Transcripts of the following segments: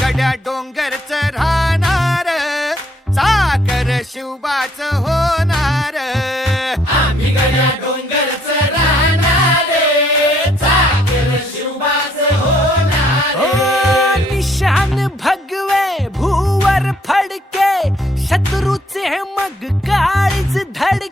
गड्या डोंगरच राहणार. चाकर शिवबाच होणार. आम्ही गड्या डोंगरच राहणार. साखर शिवबाच होणार. निशान भगवे भूवर फडके शत्रूचे मग काळीच धडके.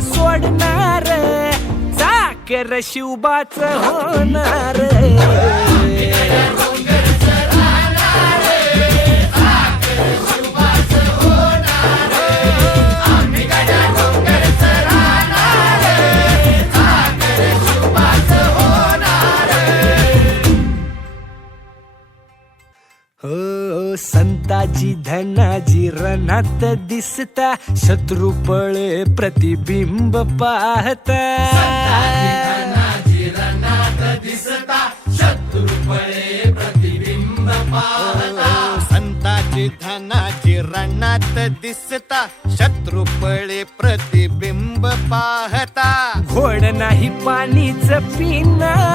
सोडणार. चाकर शिवबाच होणार. संताजी धनाजी रनात दिसता शत्रुपळे प्रतिबिंब पाहता. दिसता शत्रुपळे प्रतिबिंब पाहता. संताजी धनाजी रणात दिसता शत्रुपळे प्रतिबिंब पाहता. घोड नाही पाणीच पिना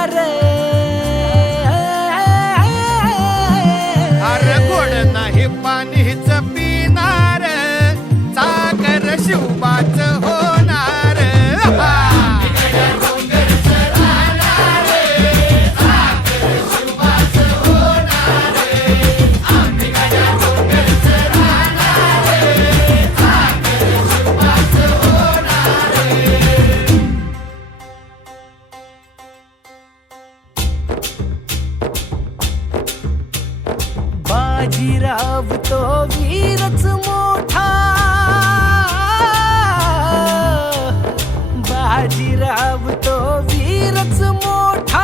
बाजीराव तो वीरच मोठा. बाजीराव तो वीरच मोठा.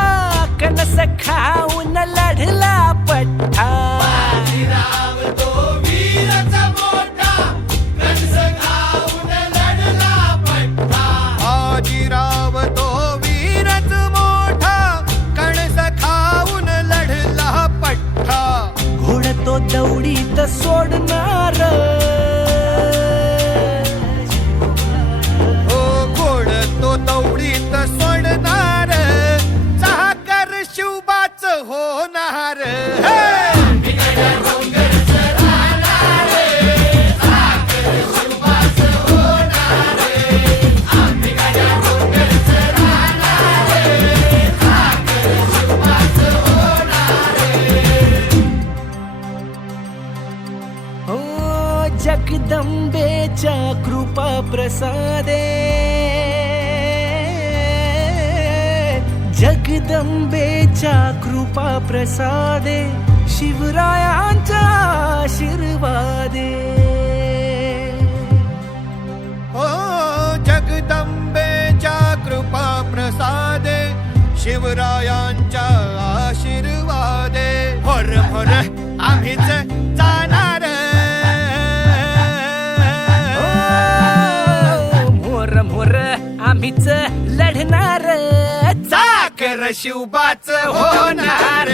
जगदंबेच्या कृपा प्रसादे शिवरायांच्या आशीर्वादे. ओ जगदंबेच्या कृपा प्रसादे शिवरायांच्या आशीर्वादे. हर हर आम्हीच जाणार मोर मोर आम्हीच लढणार चाकर शिवबाच होणार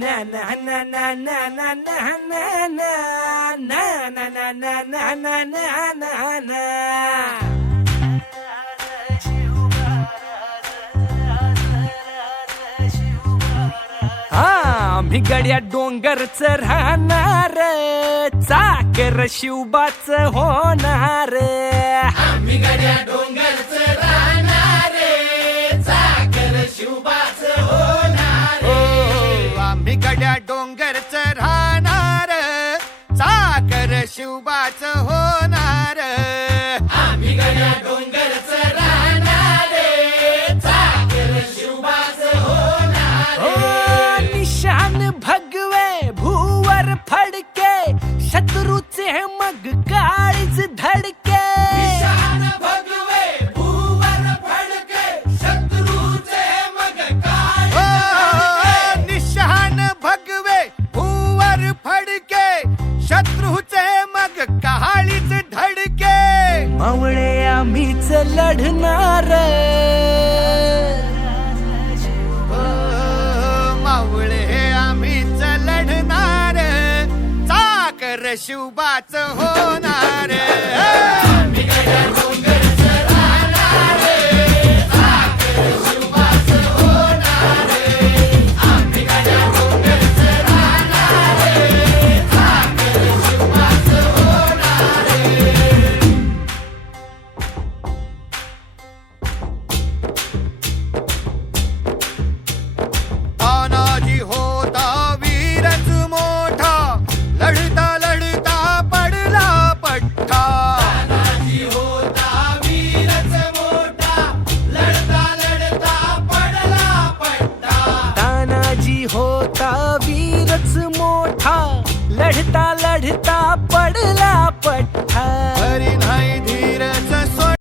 ना ना ना ना ना ना ना ना ना ना ना ना ना ना ना आम्ही गड्या डोंगरच राहणार चाकर शिवबाच होणार. हो आम्ही गड्या डोंगरच राहणार चाकर शिवबाच होणार. हो, मावळे आम्हीच लढणार. चाकर शिवबाच होणार.